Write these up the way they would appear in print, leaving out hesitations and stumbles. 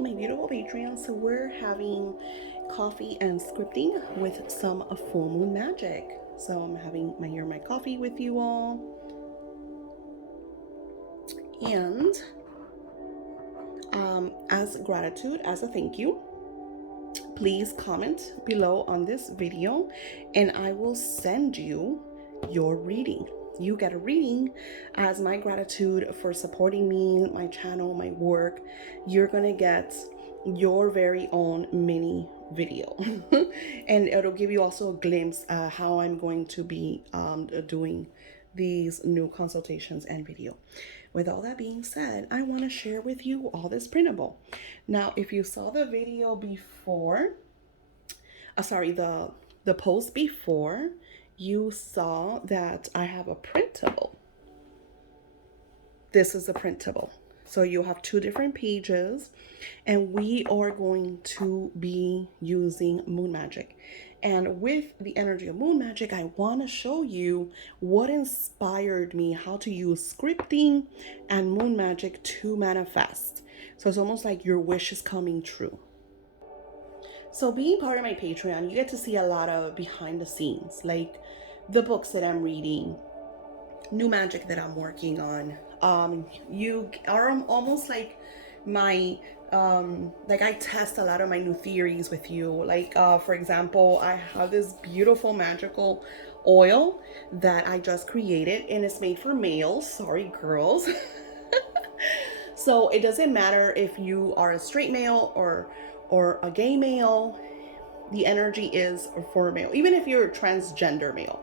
my beautiful Patreon. So we're having coffee and scripting with some full moon magic. So I'm having my coffee with you all. And as gratitude, as a thank you, please comment below on this video and I will send you your reading. You get a reading as my gratitude for supporting me, my channel, my work. You're gonna get your very own mini video and it'll give you also a glimpse how I'm going to be doing these new consultations and video. With all that being said, I want to share with you all this printable. Now, if you saw the video before, the post before, you saw that I have a printable. This is a printable. So you have two different pages and we are going to be using moon magic. And with the energy of moon magic, I want to show you what inspired me how to use scripting and moon magic to manifest. So it's almost like your wish is coming true. So being part of my Patreon, you get to see a lot of behind the scenes, like the books that I'm reading, new magic that I'm working on. You are almost like my like I test a lot of my new theories with you. Like for example, I have this beautiful magical oil that I just created and it's made for males. Sorry, girls. So it doesn't matter if you are a straight male or a gay male. The energy is for a male. Even if you're a transgender male,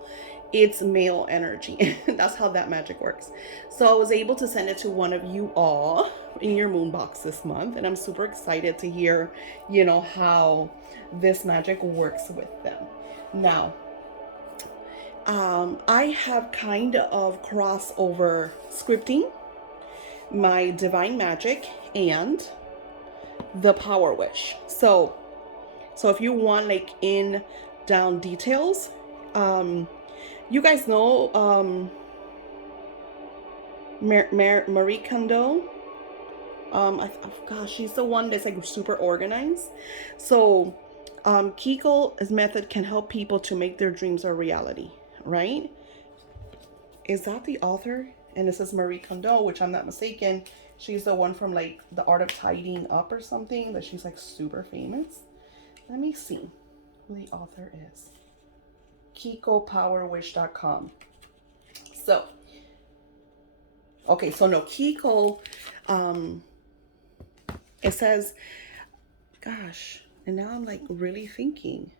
it's male energy. That's how that magic works. So I was able to send it to one of you all in your moon box this month, and I'm super excited to hear, you know, how this magic works with them. Now, I have kind of crossover scripting, my divine magic, and the power wish. So if you want like in down details, you guys know Marie Kondo. Gosh, she's the one that's like super organized. So Kiko's method can help people to make their dreams a reality, right? Is that the author? And this is Marie Kondo, which I'm not mistaken. She's the one from like The Art of Tidying Up or something, but she's like super famous. Let me see who the author is. KikoPowerWish.com. So, okay, so no, Kiko, it says, gosh, and now I'm like really thinking.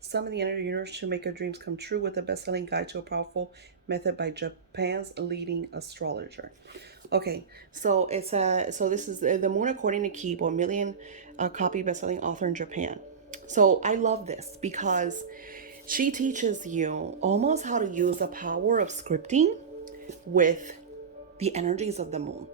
Summon the energy universe to make your dreams come true with a best-selling guide to a powerful method by Japan's leading astrologer. Okay, so it's so this is the moon according to Kibo, a million copy best-selling author in Japan. So I love this because she teaches you almost how to use the power of scripting with the energies of the moon.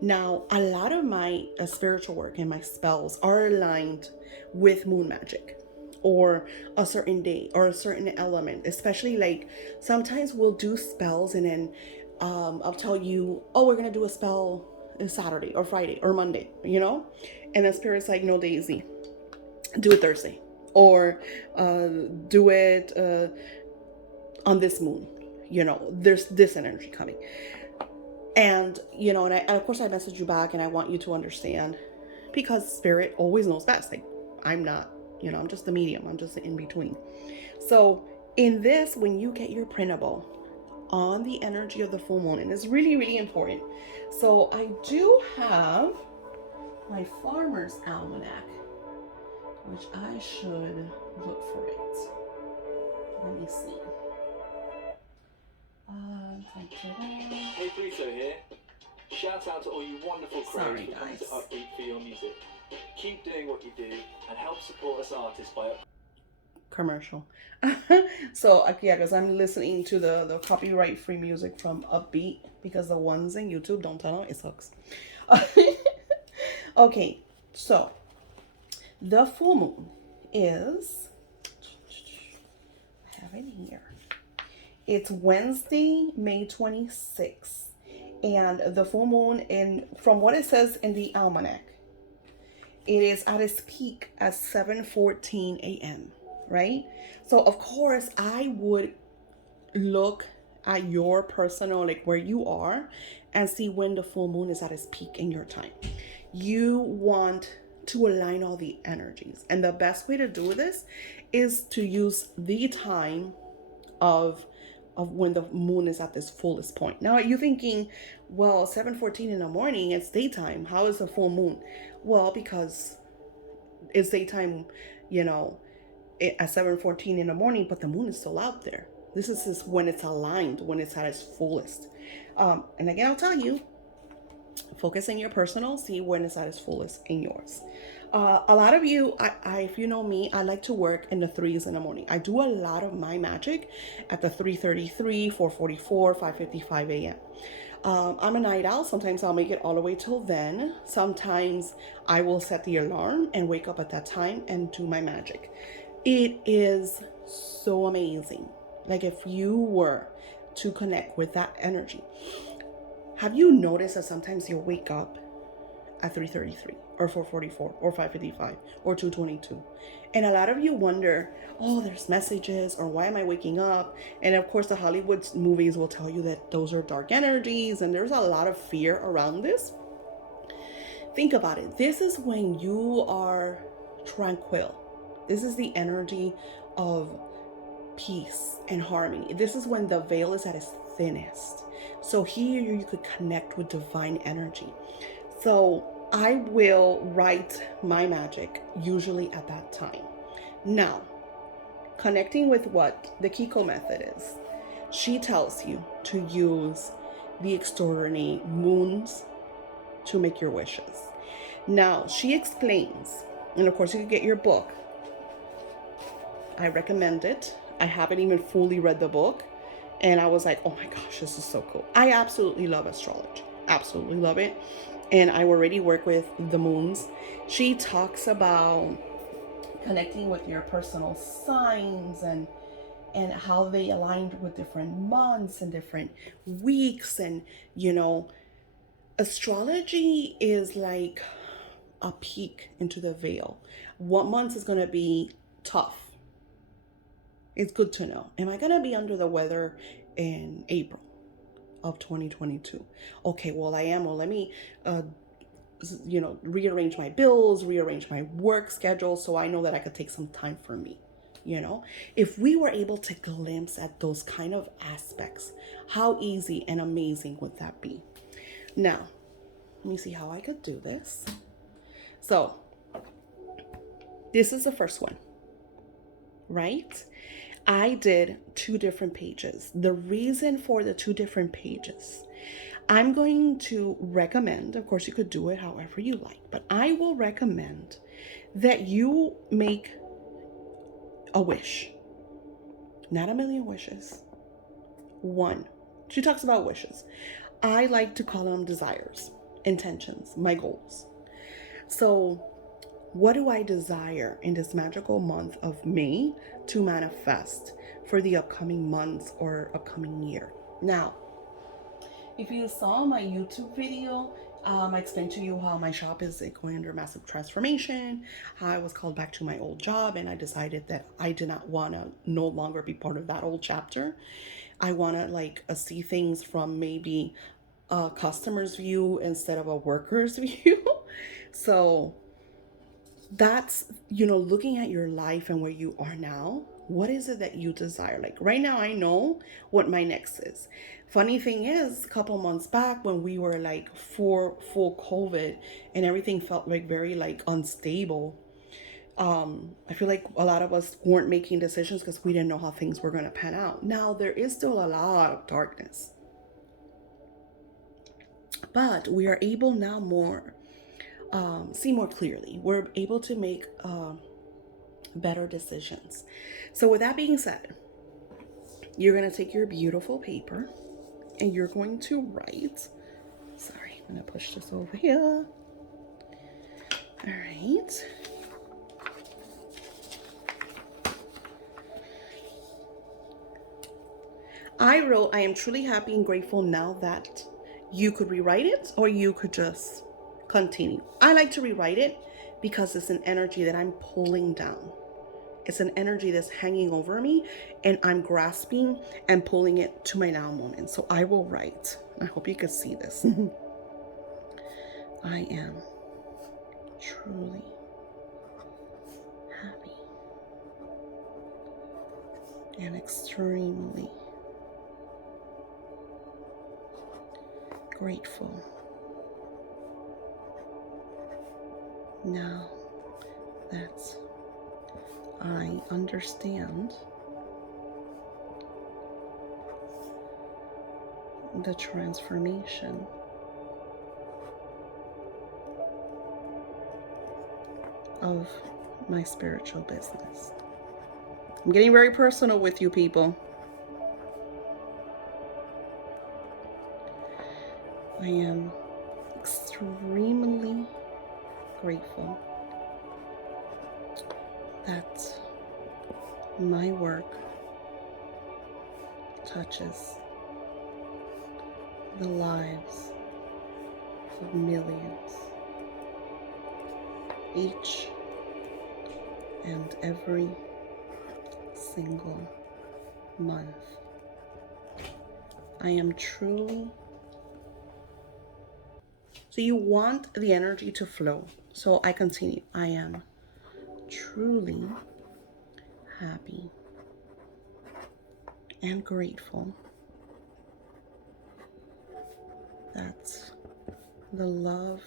Now, a lot of my spiritual work and my spells are aligned with moon magic or a certain day or a certain element, especially like sometimes we'll do spells and then I'll tell you, oh, we're going to do a spell Saturday or Friday or Monday, you know? And the spirit's like, no, Daisy, do it Thursday or do it on this moon. You know, there's this energy coming. And, you know, and of course I message you back and I want you to understand because spirit always knows best. Like I'm not, you know, I'm just the medium. I'm just the in between. So in this, when you get your printable on the energy of the full moon, and it's really, really important. So I do have my Farmer's Almanac, which I should look for it. Let me see. Hey, Pluto here. Shout out to all you wonderful crows for coming to Upbeat for your music. Keep doing what you do and help support us artists by commercial. So yeah, because I'm listening to the copyright free music from Upbeat because the ones in YouTube, don't tell them, it sucks. Okay, so the full moon is, I have it here. It's Wednesday, May 26th. And the full moon, from what it says in the almanac, it is at its peak at 7:14 a.m., right? So of course I would look at your personal, like where you are, and see when the full moon is at its peak in your time. You want to align all the energies, and the best way to do this is to use the time of when the moon is at this fullest point. Now you're thinking, well, 7:14 in the morning, it's daytime. How is the full moon? Well, because it's daytime, you know, at 7:14 in the morning, but the moon is still out there. This is just when it's aligned, when it's at its fullest. And again, I'll tell you, focus in your personal, see when it's at its fullest in yours. A lot of you, if you know me, I like to work in the threes in the morning. I do a lot of my magic at the 3:33, 4:44, 5:55 a.m. I'm a night owl. Sometimes I'll make it all the way till then. Sometimes I will set the alarm and wake up at that time and do my magic. It is so amazing. Like if you were to connect with that energy. Have you noticed that sometimes you'll wake up at 3:33 or 4:44 or 5:55 or 2:22? And a lot of you wonder, oh, there's messages, or why am I waking up? And of course, the Hollywood movies will tell you that those are dark energies, and there's a lot of fear around this. Think about it. This is when you are tranquil. This is the energy of peace and harmony. This is when the veil is at its thinnest. So here you could connect with divine energy. So I will write my magic usually at that time. Now, connecting with what the Kiko method is, she tells you to use the extraordinary moons to make your wishes. Now, she explains, and of course you can get your book. I recommend it. I haven't even fully read the book, and I was like, oh my gosh, this is so cool. I absolutely love astrology. Absolutely love it. And I already work with the moons. She talks about connecting with your personal signs and how they aligned with different months and different weeks. And astrology is like a peek into the veil. What month is going to be tough? It's good to know. Am I going to be under the weather in April of 2022? Okay, well, I am. Well, let me, rearrange my bills, rearrange my work schedule so I know that I could take some time for me. If we were able to glimpse at those kind of aspects, how easy and amazing would that be? Now, let me see how I could do this. So, this is the first one, right? I did 2 different pages. The reason for the 2 different pages, I'm going to recommend, of course you could do it however you like, but I will recommend that you make a wish. Not a million wishes. 1. She talks about wishes. I like to call them desires, intentions, my goals. So what do I desire in this magical month of May to manifest for the upcoming months or upcoming year? Now, if you saw my YouTube video, I explained to you how my shop is going under massive transformation, how I was called back to my old job, and I decided that I did not want to no longer be part of that old chapter. I want to see things from maybe a customer's view instead of a worker's view. So that's, looking at your life and where you are now. What is it that you desire? Like right now, I know what my next is. Funny thing is, a couple months back when we were for full COVID and everything felt very unstable, I feel like a lot of us weren't making decisions because we didn't know how things were going to pan out. Now there is still a lot of darkness, but we are able now see more clearly. We're able to make better decisions. So with that being said, you're going to take your beautiful paper and you're going to write. Sorry, I'm going to push this over here. All right. I wrote, I am truly happy and grateful now that you could rewrite it, or you could just continue. I like to rewrite it because it's an energy that I'm pulling down. It's an energy that's hanging over me, and I'm grasping and pulling it to my now moment. So I will write. I hope you can see this. I am truly happy and extremely grateful now that I understand the transformation of my spiritual business. I'm getting very personal with you people. I am extremely grateful that my work touches the lives of millions each and every single month. I am truly. So you want the energy to flow. So I continue. I am truly happy and grateful that the love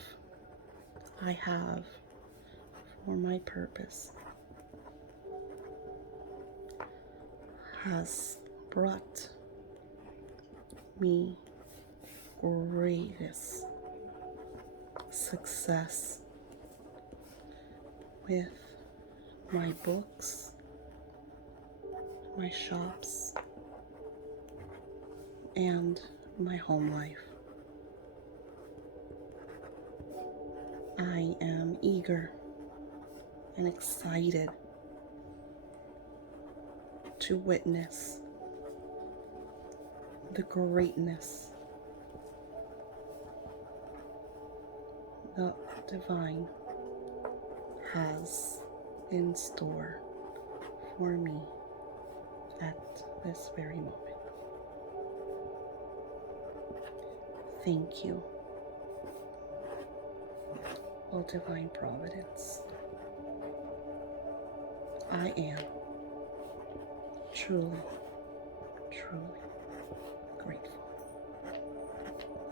I have for my purpose has brought me greatest success with my books, my shops, and my home life. I am eager and excited to witness the greatness the divine has in store for me at this very moment. Thank you, O Divine Providence. I am truly, truly grateful.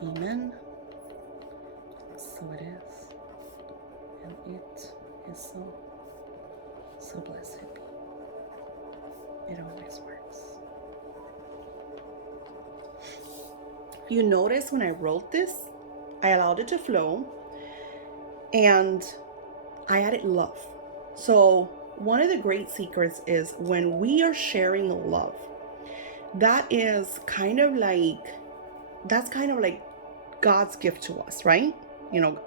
Amen. So it is, and it is so. So blessed be. It always works. If you notice, when I wrote this, I allowed it to flow, and I added love. So one of the great secrets is when we are sharing love, that's kind of like God's gift to us, right? You know,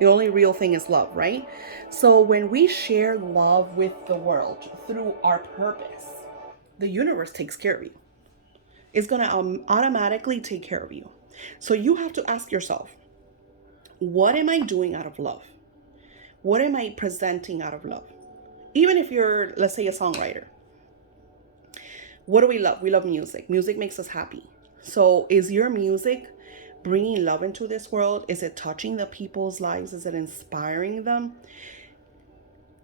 the only real thing is love, right? So when we share love with the world through our purpose, the universe takes care of you. It's going to automatically take care of you. So you have to ask yourself, what am I doing out of love? What am I presenting out of love? Even if you're, let's say, a songwriter. What do we love? We love music. Music makes us happy. So is your music bringing love into this world? Is it touching the people's lives? Is it inspiring them?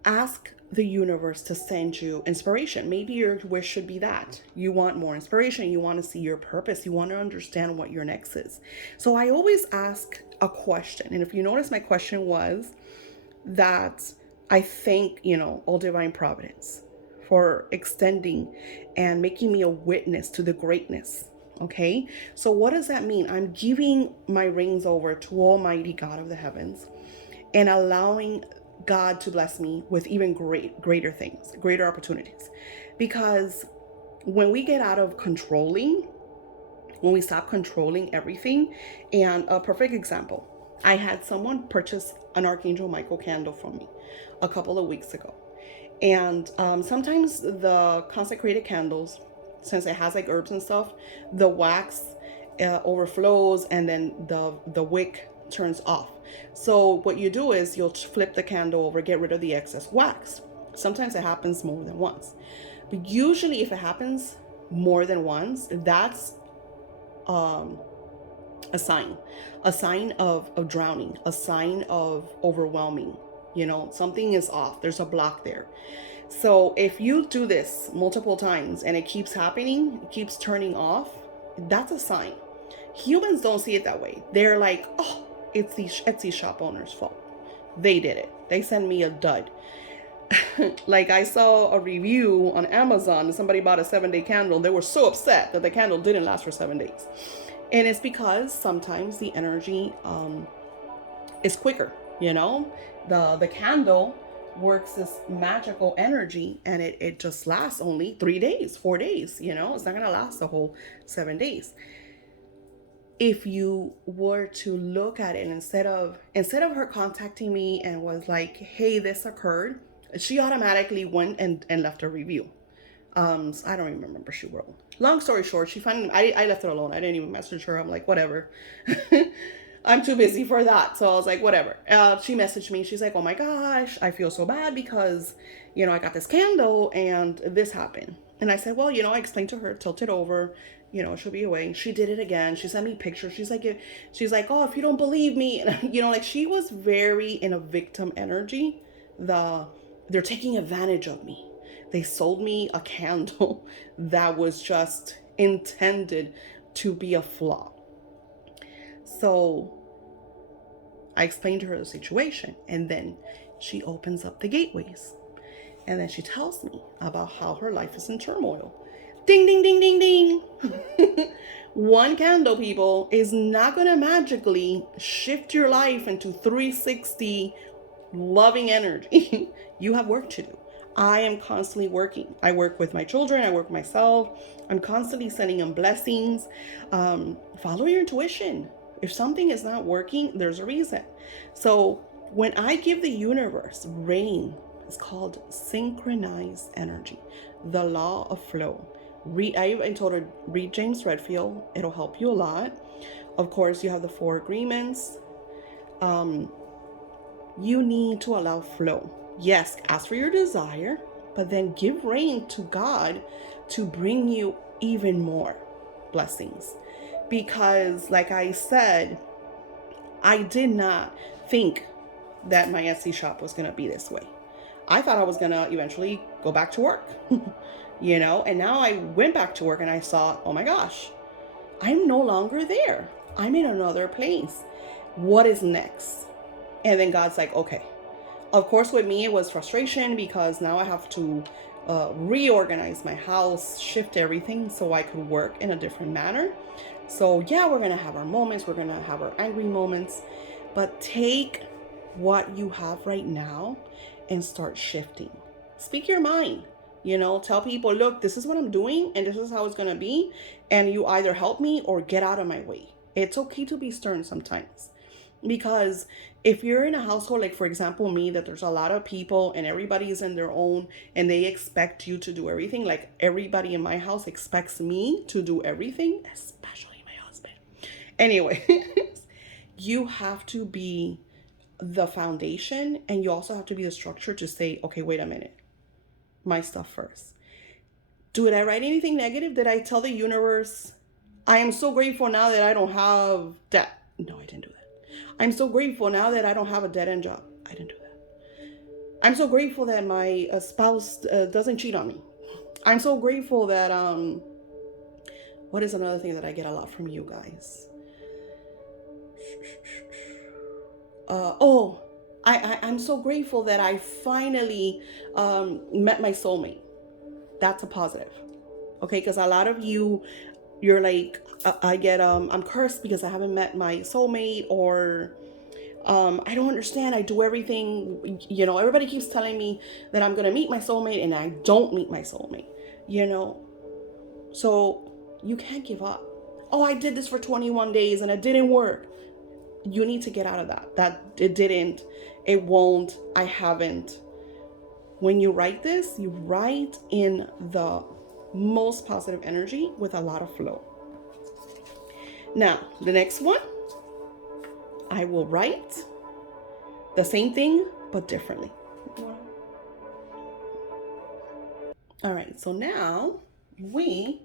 Ask the universe to send you inspiration. Maybe your wish should be that you want more inspiration. You want to see your purpose. You want to understand what your next is. So I always ask a question. And if you notice, my question was that I thank, all Divine Providence for extending and making me a witness to the greatness. Okay, so what does that mean? I'm giving my reins over to Almighty God of the heavens and allowing God to bless me with even greater things, greater opportunities. Because when we get out of controlling, when we stop controlling everything, and a perfect example, I had someone purchase an Archangel Michael candle from me a couple of weeks ago. And sometimes the consecrated candles, since it has like herbs and stuff, the wax overflows, and then the wick turns off. So what you do is you'll flip the candle over, get rid of the excess wax. Sometimes it happens more than once, but usually if it happens more than once, that's um a sign, of drowning, a sign of overwhelming. Something is off, there's a block there. So if you do this multiple times and it keeps happening, it keeps turning off, that's a sign. Humans don't see it that way. They're like, oh, it's the Etsy shop owner's fault, they did it, they send me a dud. Like, I saw a review on Amazon, somebody bought a 7-day candle. They were so upset that the candle didn't last for 7 days. And it's because sometimes the energy is quicker. The candle works this magical energy, and it just lasts only 3 days, 4 days. It's not gonna last the whole 7 days. If you were to look at it, instead of her contacting me and was like, hey, this occurred, she automatically went and left a review. So I don't even remember she wrote. Long story short, she finally, I left it alone. I didn't even message her. I'm like, whatever. I'm too busy for that. So I was like, whatever. She messaged me. She's like, oh my gosh, I feel so bad because, I got this candle and this happened. And I said, well, I explained to her, tilt it over, she'll be away. She did it again. She sent me pictures. She's like, oh, if you don't believe me, like, she was very in a victim energy. They're taking advantage of me. They sold me a candle that was just intended to be a flaw. So I explained to her the situation, and then she opens up the gateways. And then she tells me about how her life is in turmoil. Ding, ding, ding, ding, ding. One candle, people, is not going to magically shift your life into 360 loving energy. You have work to do. I am constantly working. I work with my children. I work myself. I'm constantly sending them blessings. Follow your intuition. If something is not working, there's a reason. So when I give the universe rain, it's called synchronized energy, the law of flow. I told her, read James Redfield. It'll help you a lot. Of course, you have the 4 agreements. You need to allow flow. Yes, ask for your desire, but then give rain to God to bring you even more blessings. Because, like I said, I did not think that my Etsy shop was going to be this way. I thought I was going to eventually go back to work, and now I went back to work and I saw, oh my gosh, I'm no longer there. I'm in another place. What is next? And then God's like, okay. Of course, with me, it was frustration because now I have to reorganize my house, shift everything so I could work in a different manner. So yeah, we're going to have our moments. We're going to have our angry moments. But take what you have right now and start shifting. Speak your mind. Tell people, look, this is what I'm doing and this is how it's going to be. And you either help me or get out of my way. It's okay to be stern sometimes. Because if you're in a household, like for example, me, that there's a lot of people and everybody is in their own and they expect you to do everything. Like everybody in my house expects me to do everything, especially my husband. Anyway, you have to be the foundation and you also have to be the structure to say, okay, wait a minute, my stuff first. Did I write anything negative? Did I tell the universe, I am so grateful now that I don't have debt? No, I didn't do that. I'm so grateful now that I don't have a dead-end job. I didn't do that. I'm so grateful that my spouse doesn't cheat on me. I'm so grateful that, what is another thing that I get a lot from you guys? I'm so grateful that I finally met my soulmate. That's a positive. Okay, because a lot of you're like, I'm cursed because I haven't met my soulmate, or I don't understand. I do everything, everybody keeps telling me that I'm going to meet my soulmate and I don't meet my soulmate, so you can't give up. Oh, I did this for 21 days and it didn't work. You need to get out of that it didn't, it won't, I haven't. When you write this, you write in the most positive energy with a lot of flow. Now, the next one, I will write the same thing, but differently. All right, so now we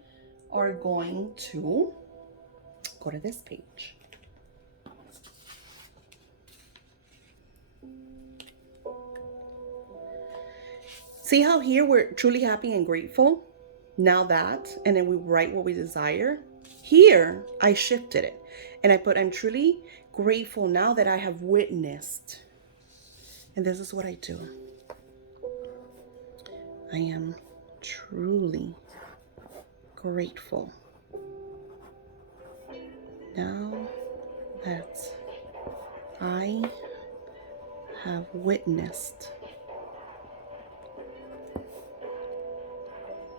are going to go to this page. See how here we're truly happy and grateful? Now that, and then we write what we desire. Here, I shifted it and I put, I'm truly grateful now that I have witnessed. And this is what I do. I am truly grateful now that I have witnessed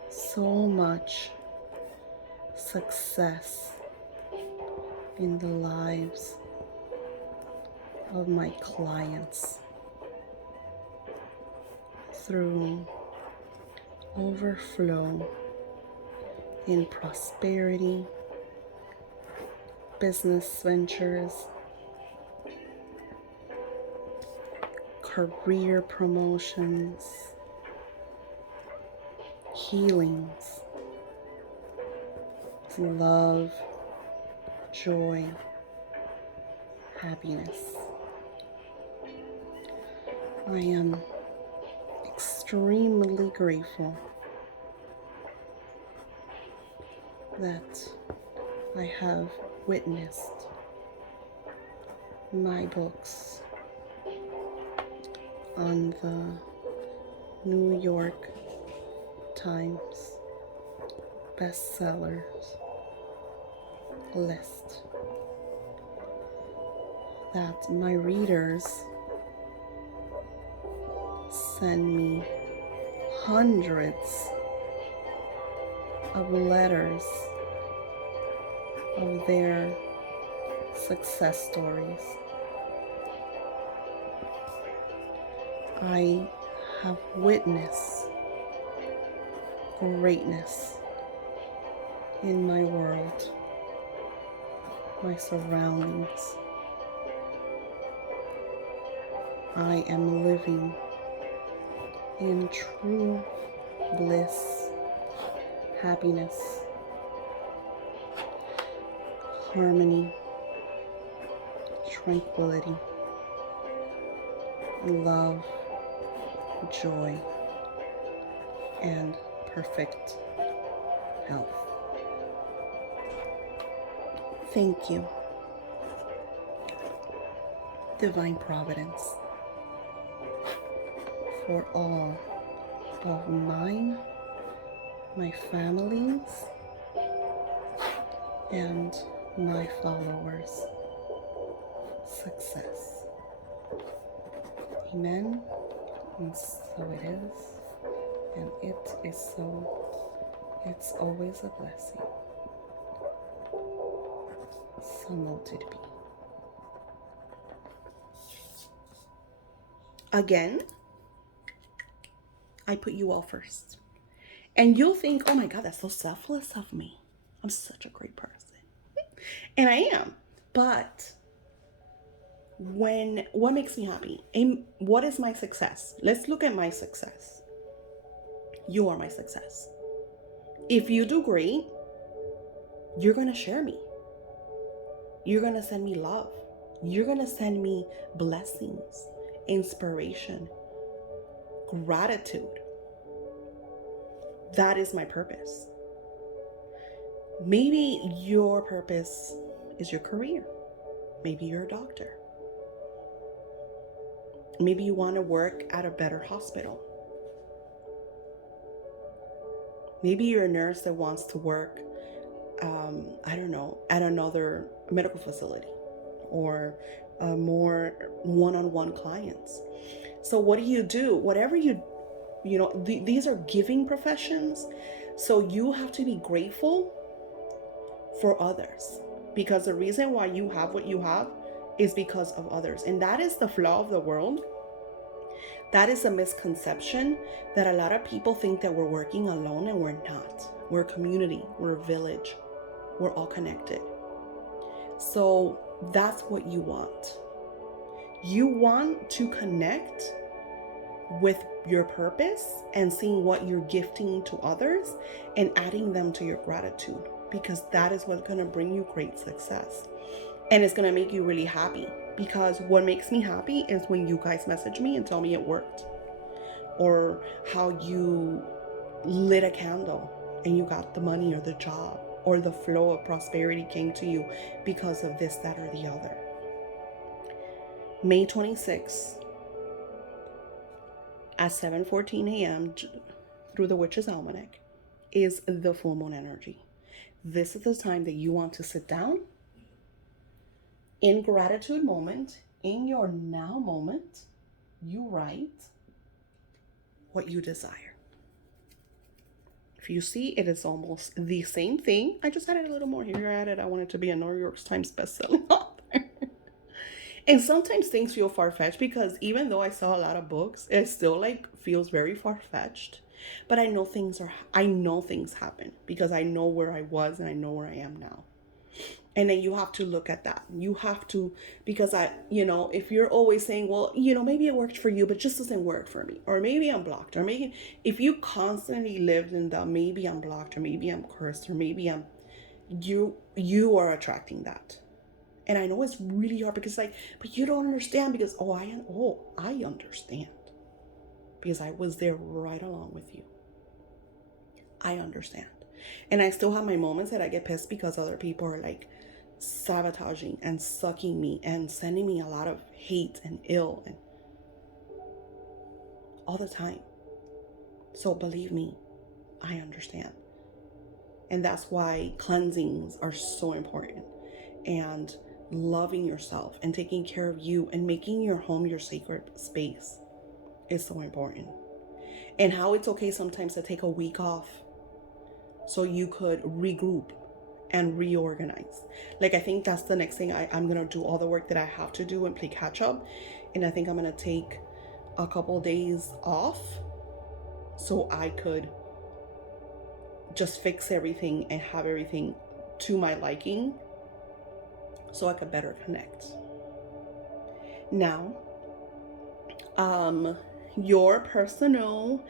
so much success in the lives of my clients through overflow in prosperity, business ventures, career promotions, healings, love, joy, happiness. I am extremely grateful that I have witnessed my books on the New York Times bestsellers list, that my readers send me hundreds of letters of their success stories. I have witnessed greatness in my world, my surroundings. I am living in true bliss, happiness, harmony, tranquility, love, joy, and perfect health. Thank you, Divine Providence, for all of mine, my family's, and my followers' success. Amen. And so it is, and it is so. It's always a blessing. So mote it be. Again, I put you all first. And you'll think, oh my God, that's so selfless of me. I'm such a great person. And I am. But what makes me happy? And what is my success? Let's look at my success. You are my success. If you do great, you're going to share me. You're going to send me love. You're going to send me blessings, inspiration, gratitude. That is my purpose. Maybe your purpose is your career. Maybe you're a doctor. Maybe you want to work at a better hospital. Maybe you're a nurse that wants to work, at another medical facility or more one-on-one clients. So what do? Whatever these are giving professions. So you have to be grateful for others, because the reason why you have what you have is because of others. And that is the flaw of the world. That is a misconception, that a lot of people think that we're working alone, and we're not. We're a community, we're a village, we're all connected. So that's what you want. You want to connect with your purpose and seeing what you're gifting to others and adding them to your gratitude, because that is what's going to bring you great success. And it's going to make you really happy, because what makes me happy is when you guys message me and tell me it worked, or how you lit a candle and you got the money or the job, or the flow of prosperity came to you because of this, that, or the other. May 26th at 7:14 a.m. through the Witch's Almanac is the full moon energy. This is the time that you want to sit down in gratitude moment, in your now moment. You write what you desire. If you see, it is almost the same thing. I just added a little more here. I want it to be a New York Times bestselling author. And sometimes things feel far-fetched, because even though I saw a lot of books, it still like feels very far-fetched. But I know things happen, because I know where I was and I know where I am now. And then you have to look at that. You have to, because if you're always saying, well, maybe it worked for you, but just doesn't work for me, or maybe I'm blocked, or maybe if you constantly lived in the maybe I'm blocked, or maybe I'm cursed, or maybe you are attracting that. And I know it's really hard, because like, but you don't understand, because I understand, because I was there right along with you. I understand. And I still have my moments that I get pissed because other people are like sabotaging and sucking me and sending me a lot of hate and ill and all the time. So believe me, I understand. And that's why cleansings are so important, and loving yourself and taking care of you and making your home your sacred space is so important. And how it's okay sometimes to take a week off so you could regroup and reorganize. Like, I think that's the next thing. I'm gonna do all the work that I have to do and play catch up. And I think I'm gonna take a couple days off so I could just fix everything and have everything to my liking, so I could better connect. Now, your personal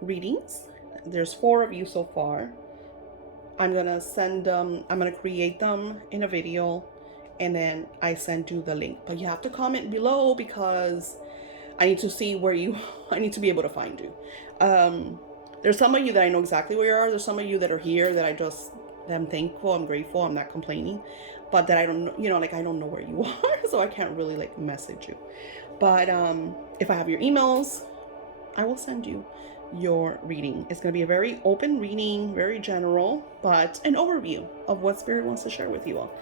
readings. There's 4 of you so far. I'm gonna create them in a video, and then I send you the link. But you have to comment below, because I need to see where I need to be able to find you. There's some of you that I know exactly where you are. There's some of you that are here that I'm thankful, I'm grateful, I'm not complaining. But that I don't know, I don't know where you are, so I can't really like message you. But if I have your emails, I will send you your reading. It's going to be a very open reading, very general, but an overview of what Spirit wants to share with you all.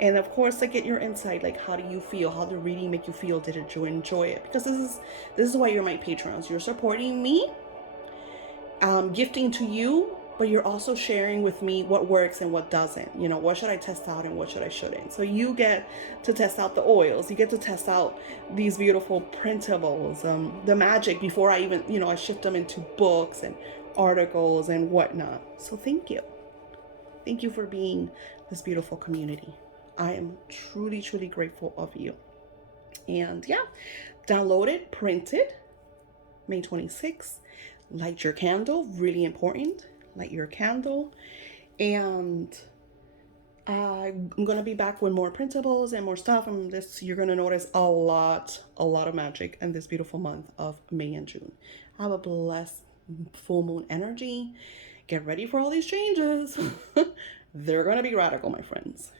And of course, to get your insight, like, how do you feel? How did the reading make you feel? Did you enjoy it? Because this is why you're my patrons. You're supporting me, gifting to you, but you're also sharing with me what works and what doesn't. What should I test out and what should I shouldn't? So you get to test out the oils. You get to test out these beautiful printables, the magic, before I even, I shift them into books and articles and whatnot. So thank you. Thank you for being this beautiful community. I am truly, truly grateful of you. And yeah, download it, print it, May 26th. Light your candle, really important. Light your candle. And I'm gonna be back with more printables and more stuff. And you're gonna notice a lot of magic in this beautiful month of May and June. Have a blessed full moon energy. Get ready for all these changes. They're gonna be radical, my friends.